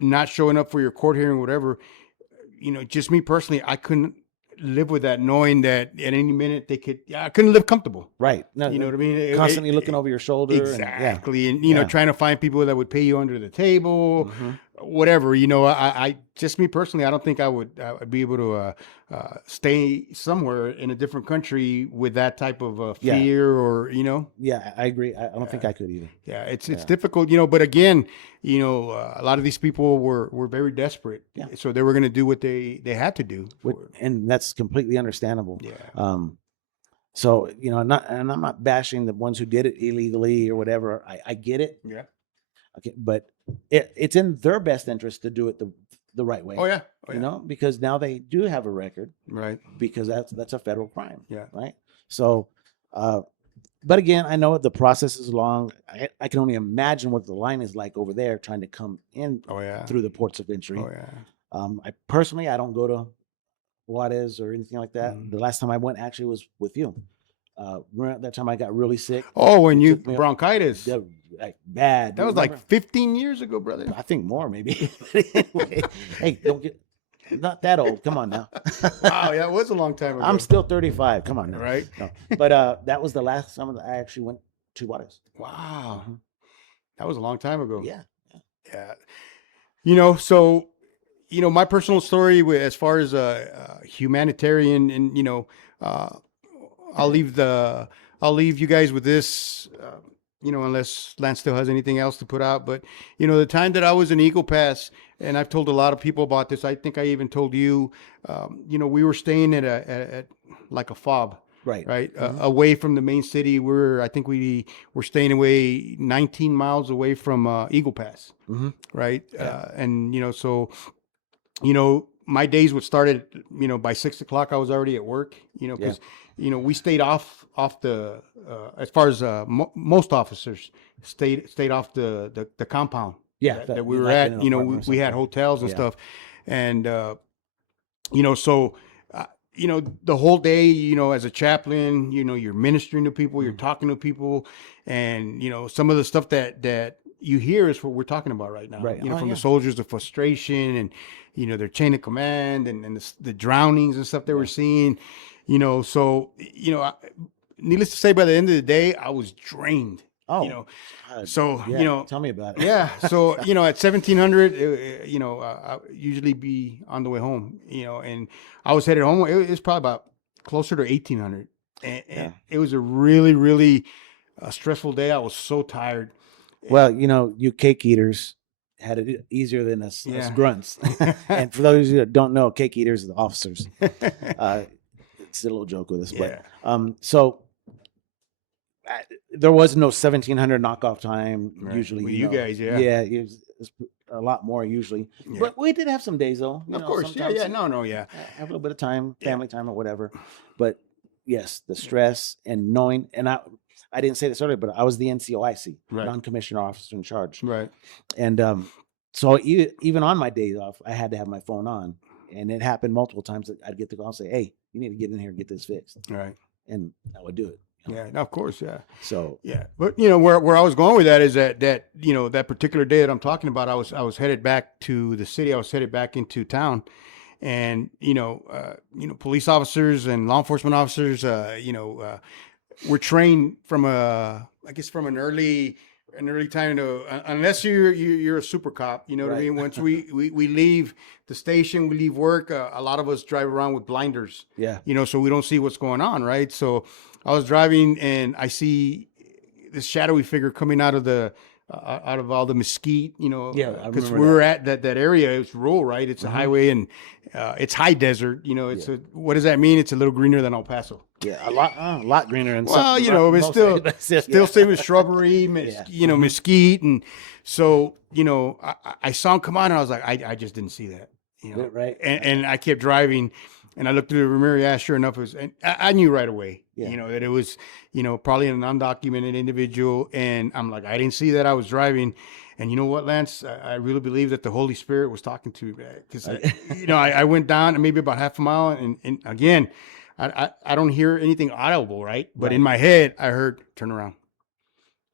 not showing up for your court hearing, whatever, just me personally, I couldn't live with that, knowing that at any minute I couldn't live comfortable. Right. No, you know what I mean? Constantly looking over your shoulder. Exactly. And, trying to find people that would pay you under the table, whatever, I just me personally, I don't think I would be able to stay somewhere in a different country with that type of fear or, Yeah, I agree. I don't think I could either. Yeah, it's difficult, but again, a lot of these people were very desperate. Yeah. So they were going to do what they had to do. And that's completely understandable. Yeah. So, I'm not bashing the ones who did it illegally or whatever. I get it. Yeah. Okay. But it's in their best interest to do it the right way. Oh yeah. Because now they do have a record. Right. Because that's a federal crime. Yeah. Right. So, but again, I know the process is long. I can only imagine what the line is like over there trying to come in through the ports of entry. Oh yeah. I personally don't go to Juarez or anything like that. Mm. The last time I went actually was with you. Remember that time I got really sick? Oh, when you bronchitis. Like bad. That was like 15 years ago, brother. I think more maybe. Anyway, hey, don't get not that old. Come on now. Wow, that was a long time ago. I'm still 35. Come on now. Right. No. But that was the last time that I actually went to Juarez. Wow. That was a long time ago. Yeah. So my personal story as far as humanitarian and I'll leave you guys with this unless Lance still has anything else to put out, but the time that I was in Eagle Pass, and I've told a lot of people about this, I think I even told you, we were staying at like a fob. Right. Away from the main city. I think we were staying away 19 miles away from Eagle Pass. Right. Yeah. And, so, my days would start at, by 6 o'clock, I was already at work, because, we stayed off the, as far as, most officers stayed off the compound that we were like at, in an apartment or we had something. hotels and Yeah. stuff. And, so, the whole day, as a chaplain, you're ministering to people, you're talking to people, and, some of the stuff that you hear is what we're talking about right now, Right. from the soldiers, the frustration and, their chain of command and the drownings and stuff they were seeing, so, needless to say, by the end of the day, I was drained, God. so, tell me about it. yeah. So, at 1700, I usually be on the way home, and I was headed home. It was probably about closer to 1800. And it was a really, really stressful day. I was so tired. Well, you cake eaters had it easier than us grunts. And for those of you that don't know, cake eaters are the officers. It's a little joke with us, but so there was no 1700 knockoff time usually. Well, you guys, it was a lot more usually, but we did have some days though. Of course, sometimes have a little bit of time, family time or whatever. But yes, the stress and knowing, and I didn't say this earlier, but I was the NCOIC, non-commissioned officer in charge, right? And so even on my days off, I had to have my phone on, and it happened multiple times that I'd get the call and say, "Hey, you need to get in here and get this fixed," right? And I would do it. Yeah, of course, yeah. So but where I was going with that is that that particular day that I'm talking about, I was headed back to the city. I was headed back into town, and police officers and law enforcement officers, were trained from from an early time to, unless you're a super cop, you know what I mean? Once we leave the station, we leave work, a lot of us drive around with blinders, so we don't see what's going on, right? So I was driving and I see this shadowy figure coming out of all the mesquite, because we were at that area. It's rural, right? It's a highway, and it's high desert. It's what does that mean? It's a little greener than El Paso. Yeah, a lot greener. And it's still same with shrubbery, mesquite, and so I saw him come on, and I was like, I just didn't see that, right? And I kept driving. And I looked through the rear mirror. Yeah, sure enough, it was, and I knew right away, that it was, probably an undocumented individual. And I'm like, I didn't see that. I was driving, and you know what, Lance? I really believe that the Holy Spirit was talking to me, because I went down maybe about half a mile, and again, I don't hear anything audible, right? But in my head, I heard turn around,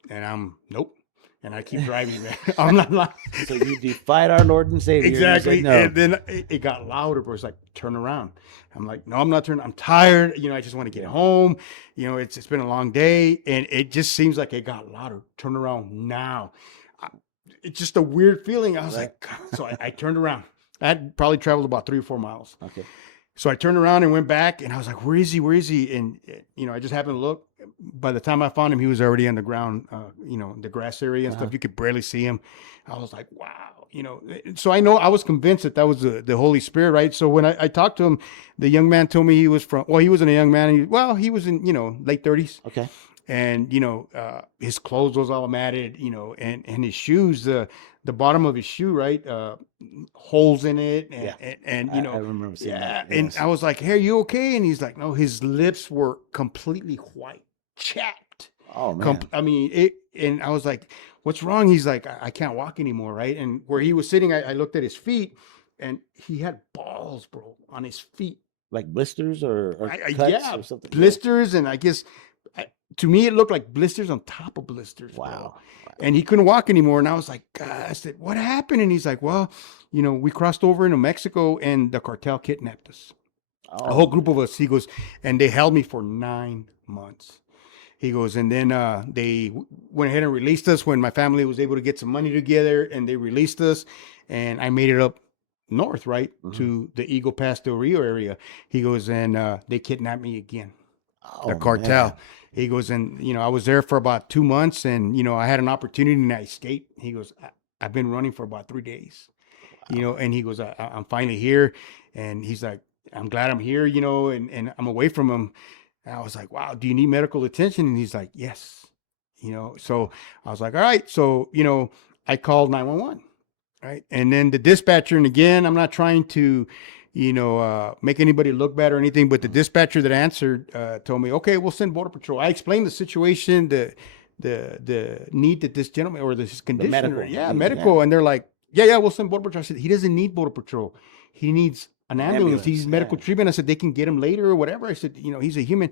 and I'm nope. And I keep driving, man. I'm not lying. So you defied our Lord and Savior. Exactly. And, no. And then it got louder, but it's like, turn around. I'm like, no, I'm not turning. I'm tired. I just want to get home. It's been a long day. And it just seems like it got louder. Turn around now. It's just a weird feeling. I was like, God. So I turned around. I had probably traveled about 3 or 4 miles. Okay. So I turned around and went back, and I was like, where is he? Where is he? And, I just happened to look. By the time I found him, he was already on the ground, the grass area and stuff. You could barely see him. I was like, wow, So I know I was convinced that was the Holy Spirit, right? So when I talked to him, the young man told me he wasn't a young man. He was in, late 30s. Okay. And, his clothes was all matted, and his shoes, the bottom of his shoe, right? Holes in it. And I remember seeing that. Yes. And I was like, hey, are you okay? And he's like, no, his lips were completely white, chapped. Oh, man. And I was like, what's wrong? He's like, I can't walk anymore, right? And where he was sitting, I looked at his feet, and he had balls, bro, on his feet. Like blisters or cuts or something? Blisters, and I guess... to me, it looked like blisters on top of blisters. Wow. And he couldn't walk anymore. And I was like, God, I said, what happened? And he's like, well, we crossed over into Mexico, and the cartel kidnapped us. A whole group of us. He goes, and they held me for 9 months. He goes, and then they went ahead and released us when my family was able to get some money together, and they released us. And I made it up north, right, to the Eagle Pass Del Rio area. He goes, and they kidnapped me again. The cartel. Man. He goes, and, I was there for about 2 months, and, I had an opportunity, and I escaped. He goes, I've been running for about 3 days, and he goes, I'm finally here. And he's like, I'm glad I'm here, and I'm away from him. And I was like, wow, do you need medical attention? And he's like, yes, so I was like, all right. So, I called 911, right? And then the dispatcher, and again, I'm not trying to, make anybody look bad or anything. But the dispatcher that answered told me, okay, we'll send Border Patrol. I explained the situation, the need that this gentleman or this condition, medical. medical, and they're like, yeah, we'll send Border Patrol. I said, he doesn't need Border Patrol. He needs an ambulance. He needs medical treatment. I said, they can get him later or whatever. I said, he's a human.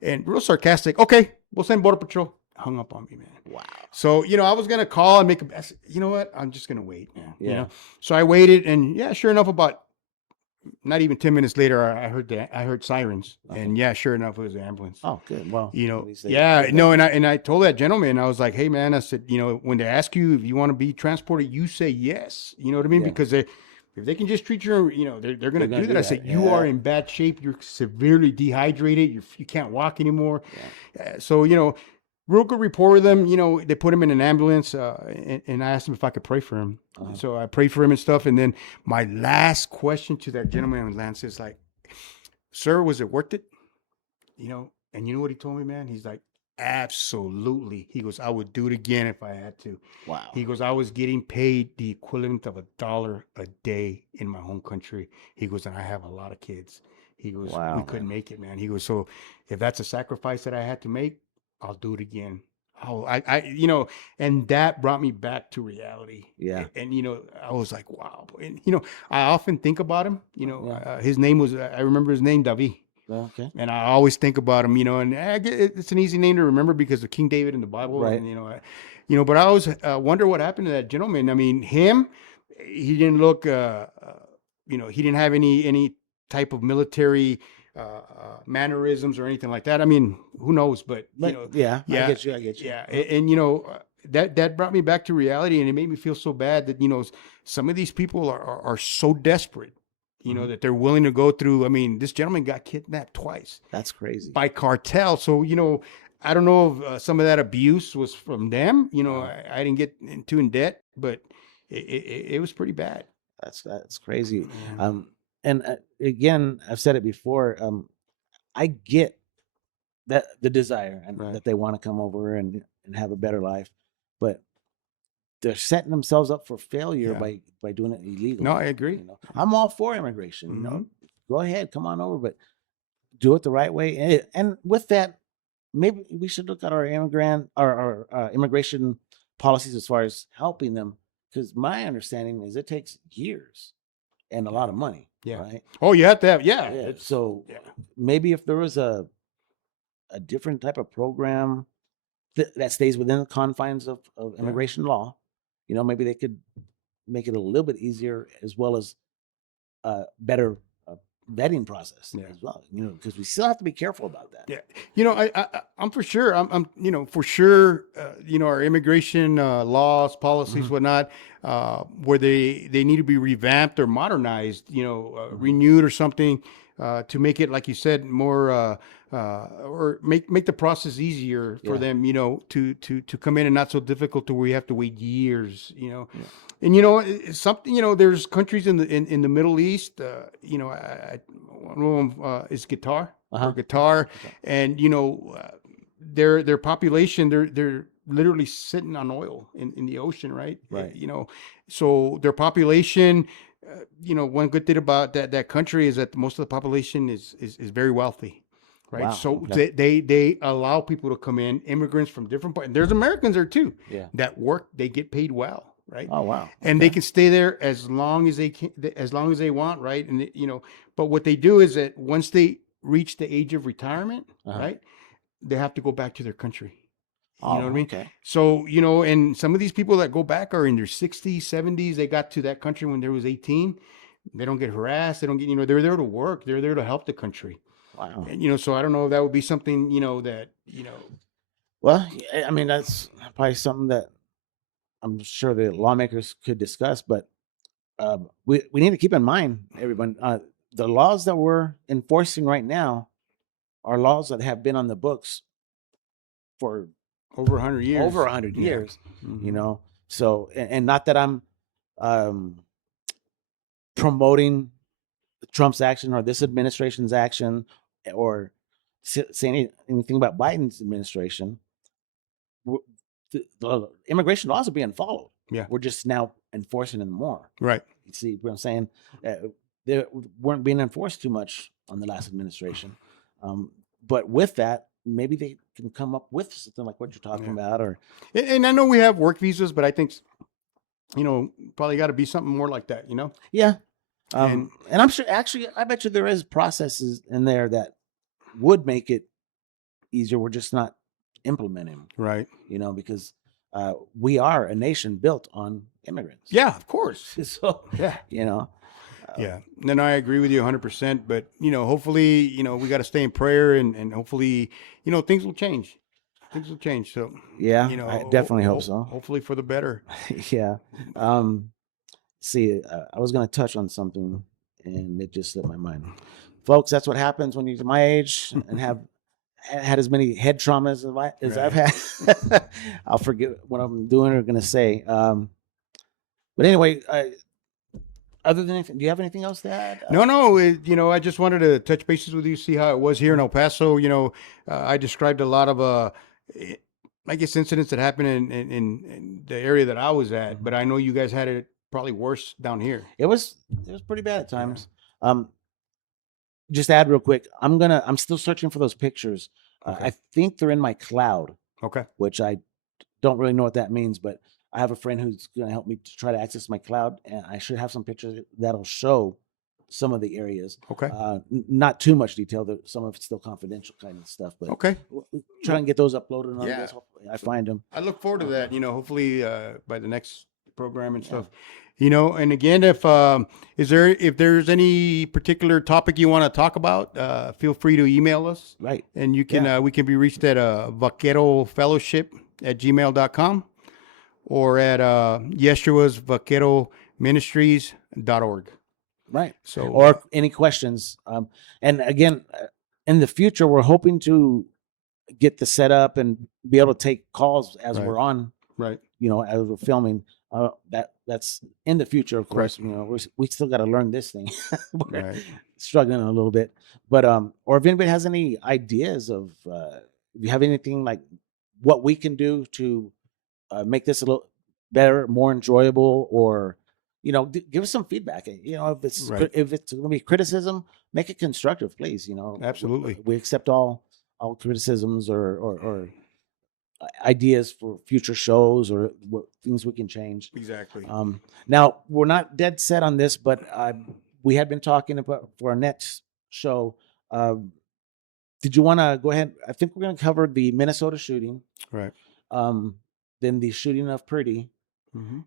And real sarcastic, okay, we'll send Border Patrol. Hung up on me, man. Wow. So, I was going to call and make a, you know what? I'm just going to wait, man. Yeah. So I waited, and sure enough, about not even 10 minutes later, I heard sirens, and sure enough, it was an ambulance. Oh, good. Well, and I told that gentleman, I was like, hey, man, I said, when they ask you if you want to be transported, you say yes. You know what I mean? Because if they can just treat you, they're going to do that. I said, you are in bad shape. You're severely dehydrated. You can't walk anymore. Yeah. So, real good rapport with them. They put him in an ambulance, and I asked him if I could pray for him. So I prayed for him and stuff. And then my last question to that gentleman on Lance is like, sir, was it worth it? And you know what he told me, man? He's like, absolutely. He goes, I would do it again if I had to. Wow. He goes, I was getting paid the equivalent of $1 a day in my home country. He goes, and I have a lot of kids. He goes, we couldn't make it, man. He goes, so if that's a sacrifice that I had to make, I'll do it again. Oh, and that brought me back to reality. Yeah. And, I was like, wow. And, I often think about him, his name was, I remember his name, David. Okay. And I always think about him, and it's an easy name to remember because of King David in the Bible. Right. And, but I always wonder what happened to that gentleman. I mean, he didn't look, he didn't have any type of military mannerisms or anything like that. I mean, who knows? But I get you. Yeah, and that brought me back to reality, and it made me feel so bad that some of these people are so desperate, that they're willing to go through. I mean, this gentleman got kidnapped twice. That's crazy. By cartel. So I don't know if some of that abuse was from them. I didn't get too in debt, but it was pretty bad. That's crazy. Yeah. And again, I've said it before. I get that the desire and that they want to come over and have a better life, but they're setting themselves up for failure by doing it illegal. No, I agree. I'm all for immigration. Go ahead, come on over, but do it the right way. And with that, maybe we should look at our immigration policies as far as helping them, because my understanding is it takes years and a lot of money. Yeah. Right. Oh, you have to have. So maybe if there was a different type of program that stays within the confines of immigration law, maybe they could make it a little bit easier, as well as better vetting process as well. Because we still have to be careful about that. Yeah. I'm for sure. I'm for sure. Our immigration laws, policies, whatnot, where they need to be revamped or modernized, renewed or something, to make it, like you said, more or make the process easier for them, to come in and not so difficult to where you have to wait years, And it's something, there's countries in the Middle East, one of them is Qatar, and their population, they're literally sitting on oil in the ocean, right? So their population, one good thing about that country is that most of the population is very wealthy. Right. Wow. So they allow people to come in, immigrants from different parts. There's Americans there too. Yeah. That work, they get paid well. Right. Oh, wow. And they can stay there as long as they can, as long as they want. Right. And but what they do is that once they reach the age of retirement, right, they have to go back to their country. You know what I mean? Okay. So, and some of these people that go back are in their 60s, 70s. They got to that country when they was 18. They don't get harassed. They don't get, they're there to work. They're there to help the country. Wow. And, so I don't know if that would be something, that. Well, I mean, that's probably something that I'm sure the lawmakers could discuss, but we need to keep in mind, everyone, the laws that we're enforcing right now are laws that have been on the books for over 100 years. Over 100 years, So, and not that I'm promoting Trump's action or this administration's action or saying anything about Biden's administration. The immigration laws are being followed. Yeah. We're just now enforcing them more. Right. You see what I'm saying? they weren't being enforced too much on the last administration. But with that, maybe they can come up with something like what you're talking about, or And I know we have work visas, but I think, probably got to be something more like that, yeah. And And I'm sure, actually, I bet you there is processes in there that would make it easier. We're just not implementing them, right. because we are a nation built on immigrants. Yeah, of course. So, Yeah. Yeah. And I agree with you 100%, but, hopefully, we got to stay in prayer and hopefully, things will change. Things will change. So, yeah, I definitely hope so. Hopefully for the better. Yeah. See, I was going to touch on something and it just slipped my mind. Folks, that's what happens when you're my age and have had as many head traumas as I've had. I'll forget what I'm doing or going to say. But anyway, other than anything, do you have anything else to add? No. I just wanted to touch bases with you, see how it was here in El Paso. I described a lot of, I guess, incidents that happened in the area that I was at, but I know you guys had it probably worse down here. It was pretty bad at times. Just add real quick. I'm still searching for those pictures. Okay. I think they're in my cloud. Okay. Which I don't really know what that means, but I have a friend who's going to help me to try to access my cloud, and I should have some pictures that'll show some of the areas. Okay. Not too much detail. Some of it's still confidential kind of stuff, but okay. Try and get those uploaded. On Yeah. this. I find them. I look forward to that. Hopefully by the next program and stuff. And again, if there's any particular topic you want to talk about, feel free to email us. Right. And you can we can be reached at Vaquero Fellowship at gmail.com or at Yeshua's Vaquero Ministries.org. Right. So or any questions. And again, in the future, we're hoping to get the setup and be able to take calls as we're on. Right. As we're filming. That's in the future, of course. Right. We still got to learn this thing. We're right. struggling a little bit, but or if anybody has any ideas of, if you have anything like what we can do to make this a little better, more enjoyable, or give us some feedback. If it's if it's going to be criticism, make it constructive, please. Absolutely, we accept all criticisms or ideas for future shows or what things we can change. Exactly. Now we're not dead set on this, but we had been talking about for our next show. Did you want to go ahead? I think we're going to cover the Minnesota shooting, right? Then the shooting of Purdy,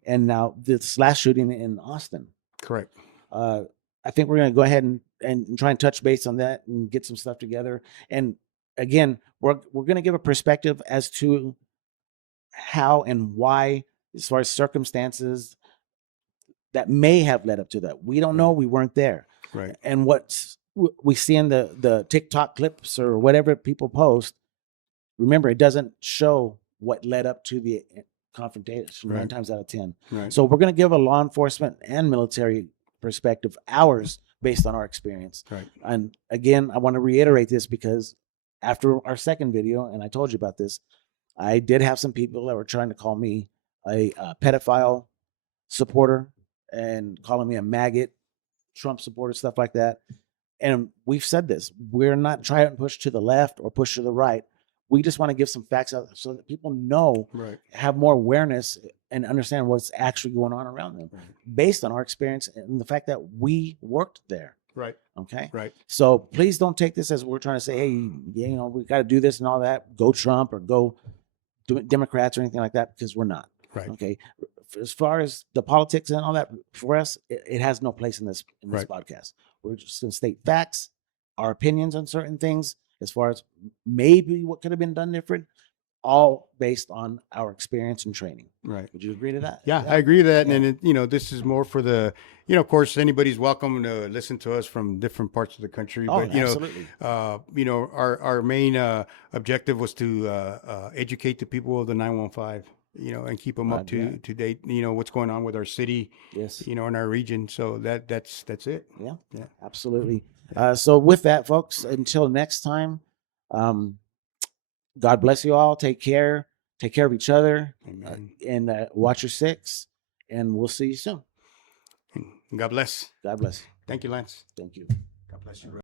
and now this last shooting in Austin. Correct. I think we're going to go ahead and try and touch base on that and get some stuff together. And again, we're going to give a perspective as to how and why, as far as circumstances that may have led up to that. We don't know. We weren't there. Right. And what we see in the TikTok clips or whatever people post, remember, it doesn't show what led up to the confrontation 9 times out of 10. Right. So we're going to give a law enforcement and military perspective, ours, based on our experience. Right. And again, I want to reiterate this because after our second video, and I told you about this, I did have some people that were trying to call me a pedophile supporter and calling me a maggot, Trump supporter, stuff like that. And we've said this. We're not trying to push to the left or push to the right. We just want to give some facts out so that people know, have more awareness and understand what's actually going on around them based on our experience and the fact that we worked there. Right. Okay. Right. So please don't take this as we're trying to say, hey, we got to do this and all that. Go Trump or go Democrats or anything like that, because we're not. Right. Okay. As far as the politics and all that, for us, it has no place in this podcast. We're just going to state facts, our opinions on certain things, as far as maybe what could have been done different, all based on our experience and training. Right. Would you agree to that? Yeah, I agree with that. Yeah. And this is more for the, of course, anybody's welcome to listen to us from different parts of the country. Oh, but, absolutely. Our main objective was to educate the people of the 915, and keep them up to date, what's going on with our city, yes, in our region. So that's it. Yeah, absolutely. So with that, folks, until next time, God bless you all. Take care. Take care of each other. And watch your six. And we'll see you soon. God bless. God bless. Thank you, Lance. Thank you. God bless you.